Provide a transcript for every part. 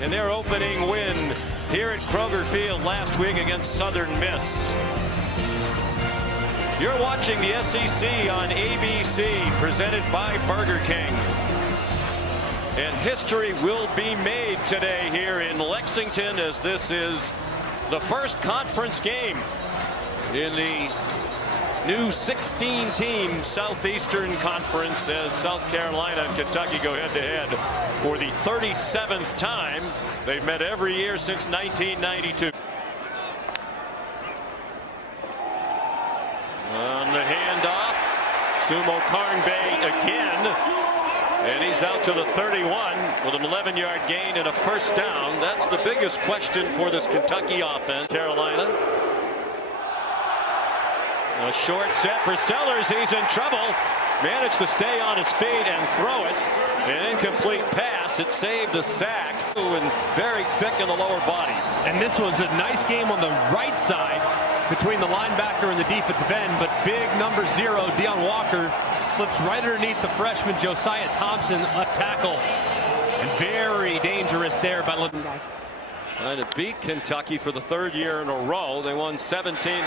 in their opening win here at Kroger Field last week against Southern Miss. You're watching the SEC on ABC, presented by Burger King. And history will be made today here in Lexington, as this is the first conference game in the new 16-team Southeastern Conference, as South Carolina and Kentucky go head-to-head for the 37th time. They've met every year since 1992. On the handoff, Sumo Karnbay again, and he's out to the 31 with an 11-yard gain and a first down. That's the biggest question for this Kentucky offense. Carolina. A short set for Sellers. He's in trouble. Managed to stay on his feet and throw it. An incomplete pass. It saved a sack. And very thick in the lower body. And this was a nice game on the right side between the linebacker and the defensive end. But big number 0, Deion Walker, slips right underneath the freshman Josiah Thompson, left tackle. And very dangerous there by guys. Trying to beat Kentucky for the 3rd year in a row. They won 17-14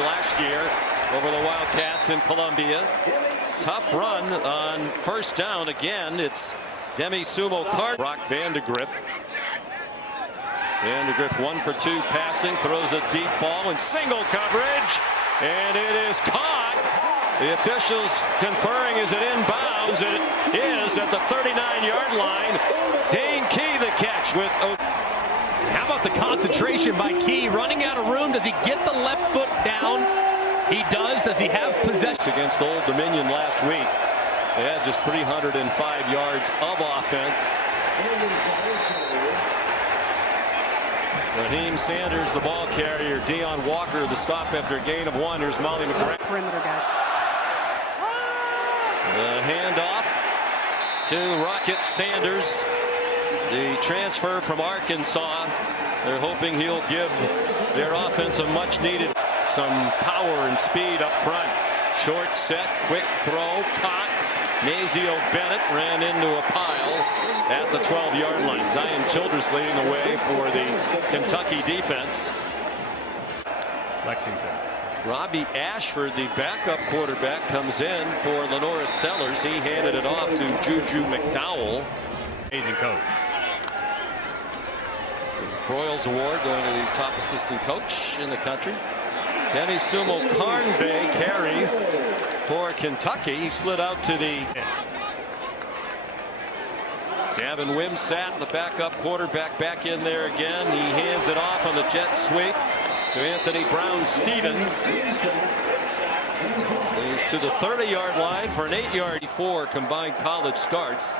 last year over the Wildcats in Columbia. Tough run on first down. Again, it's Demi Sumo Card. Brock Vandegrift. Vandegrift 1 for 2 passing. Throws a deep ball in single coverage. And it is caught. The officials conferring, is it inbounds? It is at the 39-yard line. Dane Key the catch with... How about the concentration by Key? Running out of room. Does he get the left foot down? He does. Does he have possession? Against Old Dominion last week, they had just 305 yards of offense. Raheem Sanders, the ball carrier. Deion Walker, the stop after a gain of 1. Here's Molly McGrath. Perimeter guys. The handoff to Rocket Sanders. The transfer from Arkansas. They're hoping he'll give their offense a much needed, some power and speed up front. Short set, quick throw, caught. Nazio Bennett ran into a pile at the 12-yard line. Zion Childress leading the way for the Kentucky defense. Lexington. Robbie Ashford, the backup quarterback, comes in for Lenora Sellers. He handed it off to Juju McDowell. Amazing coach. Broyles Award going to the top assistant coach in the country. Demi Sumo Karnbay carries for Kentucky. He slid out to the... Gavin Wimsatt, the backup quarterback, back in there again. He hands it off on the jet sweep to Anthony Brown-Stevens. He's to the 30-yard line for an 8-yard 4 combined college starts.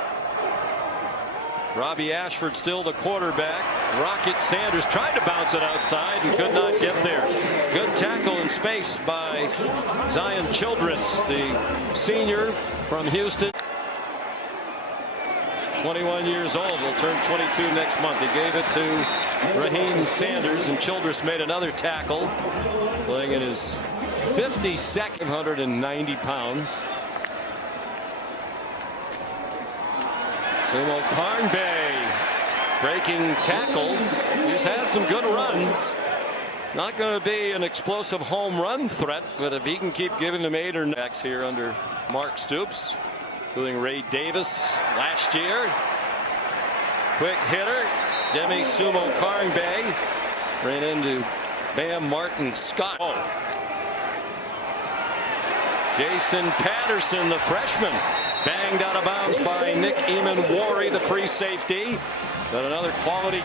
Robbie Ashford still the quarterback. Rocket Sanders tried to bounce it outside and could not get there. Good tackle in space by Zion Childress, the senior from Houston. 21 years old. He'll turn 22 next month. He gave it to Raheem Sanders, and Childress made another tackle, playing in his 52nd, 190 pounds. Sumo Karnbay breaking tackles. He's had some good runs. Not going to be an explosive home run threat, but if he can keep giving them 8 or 9 here under Mark Stoops, including Ray Davis last year. Quick hitter, Demi Sumo Karnbay ran into Bam Martin Scott. Jason Patterson, the freshman, banged out of bounds by Nick Eamon-Wari, the free safety. But another quality.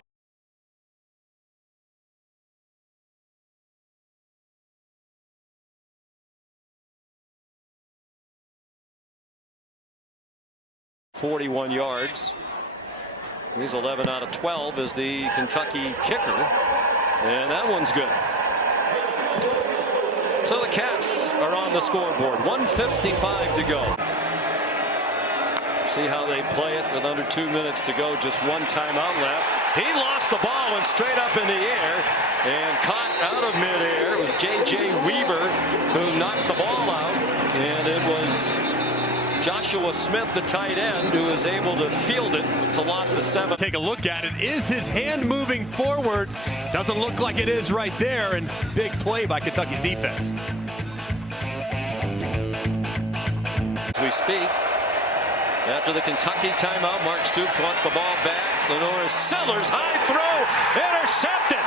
...41 yards. He's 11 out of 12 as the Kentucky kicker. And that one's good. So the Cats are on the scoreboard. 1:55 to go. See how they play it with under 2 minutes to go. Just one timeout left. He lost the ball, went straight up in the air and caught out of midair. It was J.J. Weaver who knocked the ball out, and it was Joshua Smith, the tight end, who is able to field it to loss of 7. Take a look at it. Is his hand moving forward? Doesn't look like it is right there. And big play by Kentucky's defense. As we speak, after the Kentucky timeout, Mark Stoops wants the ball back. Lenore Sellers, high throw, intercepted.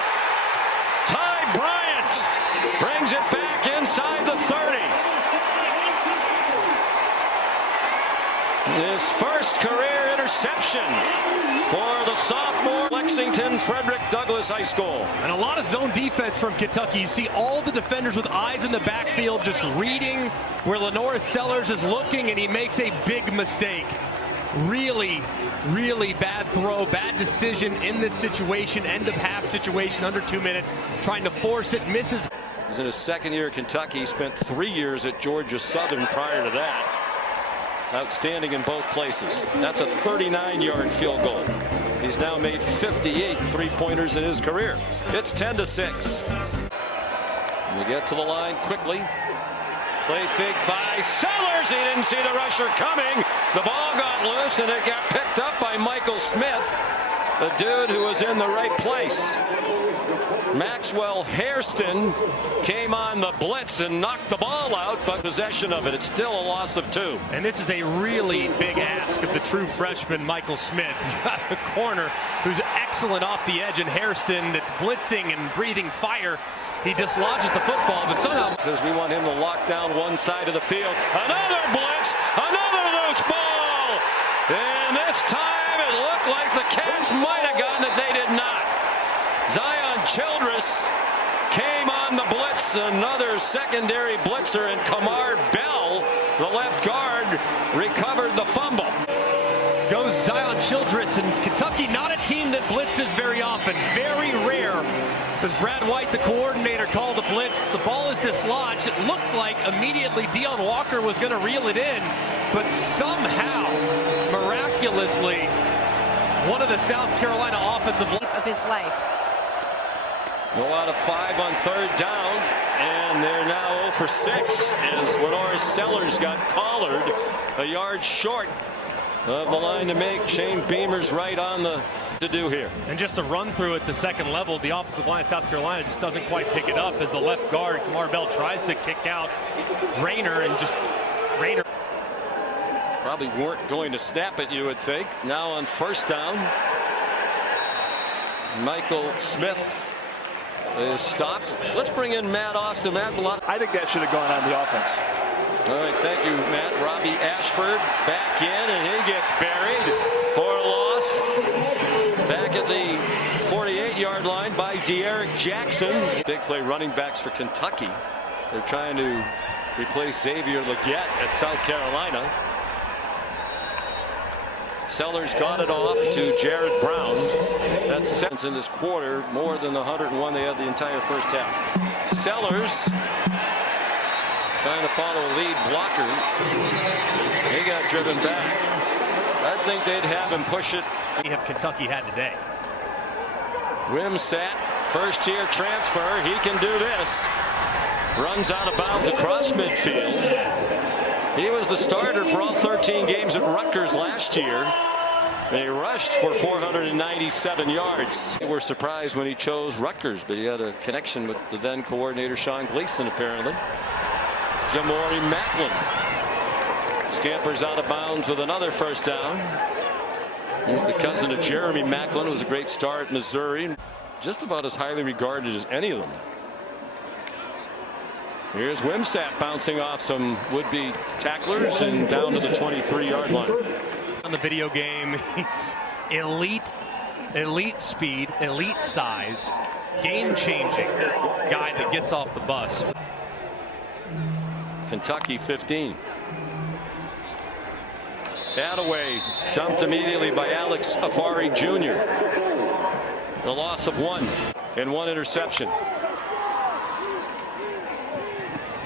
Ty Bryant brings it back inside the 30. His first career interception for the sophomore, Lexington Frederick Douglass High School. And a lot of zone defense from Kentucky. You see all the defenders with eyes in the backfield just reading where Lenore Sellers is looking, and he makes a big mistake. Really bad throw, bad decision in this situation, end of half situation, under 2 minutes, trying to force it, misses. He's in his second year at Kentucky. He spent 3 years at Georgia Southern prior to that. Outstanding in both places. That's a 39-yard field goal. He's now made 58 three-pointers in his career. It's 10-6. We get to the line quickly. Play fake by Sellers. He didn't see the rusher coming. The ball got loose and it got picked up by Michael Smith, the dude who was in the right place. Maxwell Hairston came on the blitz and knocked the ball out, but possession of it. It's still a loss of 2. And this is a really big ask of the true freshman Michael Smith. You got a corner who's excellent off the edge, and Hairston that's blitzing and breathing fire. He dislodges the football, but somehow says we want him to lock down one side of the field. Another blitz, another loose ball. And this time it looked like the Cats might have gotten it. They did not. Zion Childress came on the blitz. Another secondary blitzer, and Kamar Bell, the left guard, recovered the fumble. Goes Zion Childress, and Kentucky not a team that blitzes very often. Very rare. As Brad White, the coordinator, called the blitz, the ball is dislodged. It looked like immediately Deion Walker was going to reel it in, but somehow, miraculously, one of the South Carolina offensive of his life. Go out of 5 on 3rd down, and they're now 0 for 6 as Lenore Sellers got collared a yard short of the line to make. Shane Beamer's right on the to do here. And just a run through at the second level, the offensive line of South Carolina just doesn't quite pick it up as the left guard, Kamar Bell, tries to kick out Rayner, and just Rayner probably weren't going to snap it, you would think. Now on 1st down, Michael Smith is stopped. Let's bring in Matt Austin. Matt, I think that should have gone on the offense. All right, thank you, Matt. Robbie Ashford back in, and he gets buried for a loss. Back at the 48-yard line by De'Aric Jackson. Big play running backs for Kentucky. They're trying to replace Xavier Legette at South Carolina. Sellers got it off to Jared Brown. That's sense in this quarter, more than the 101 they had the entire first half. Sellers trying to follow a lead blocker. He got driven back. I think they'd have him push it. we have Kentucky had today. Wimsatt, first-year transfer. He can do this. Runs out of bounds across midfield. He was the starter for all 13 games at Rutgers last year. He rushed for 497 yards. They were surprised when he chose Rutgers, but he had a connection with the then coordinator Sean Gleason, apparently. Jamori Macklin scampers out of bounds with another first down. He's the cousin of Jeremy Macklin, who was a great star at Missouri. Just about as highly regarded as any of them. Here's Wimsatt bouncing off some would-be tacklers and down to the 23-yard line. On the video game, he's elite speed, elite size, game-changing guy that gets off the bus. Kentucky 15. Attaway dumped immediately by Alex Afari Jr. The loss of 1 and 1 interception.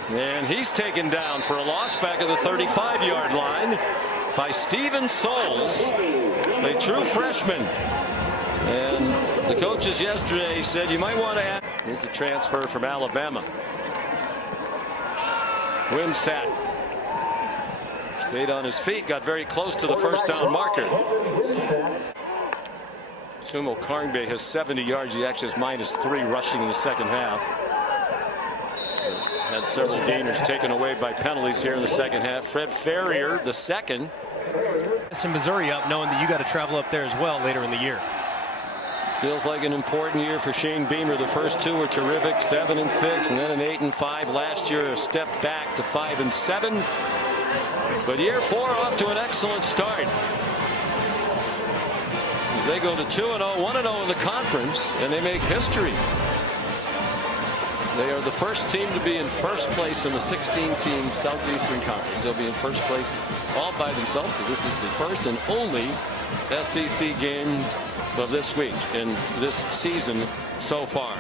And he's taken down for a loss back at the 35-yard line by Steven Souls, a true freshman. And the coaches yesterday said you might want to add. Here's a transfer from Alabama. Wimsatt Stayed on his feet, got very close to the first down marker. Sumo Karngbe has 70 yards. He actually has -3 rushing in the second half. Had several gainers taken away by penalties here in the second half. Fred Ferrier, the second. Some Missouri up, knowing that you got to travel up there as well later in the year. Feels like an important year for Shane Beamer. The first two were terrific, 7 and 6, and then an 8 and 5 last year. A step back to 5 and 7. But year 4 off to an excellent start. They go to 2-0, 1-0 in the conference, and they make history. They are the first team to be in first place in the 16-team Southeastern Conference. They'll be in first place all by themselves, because this is the first and only SEC game of this week in this season so far.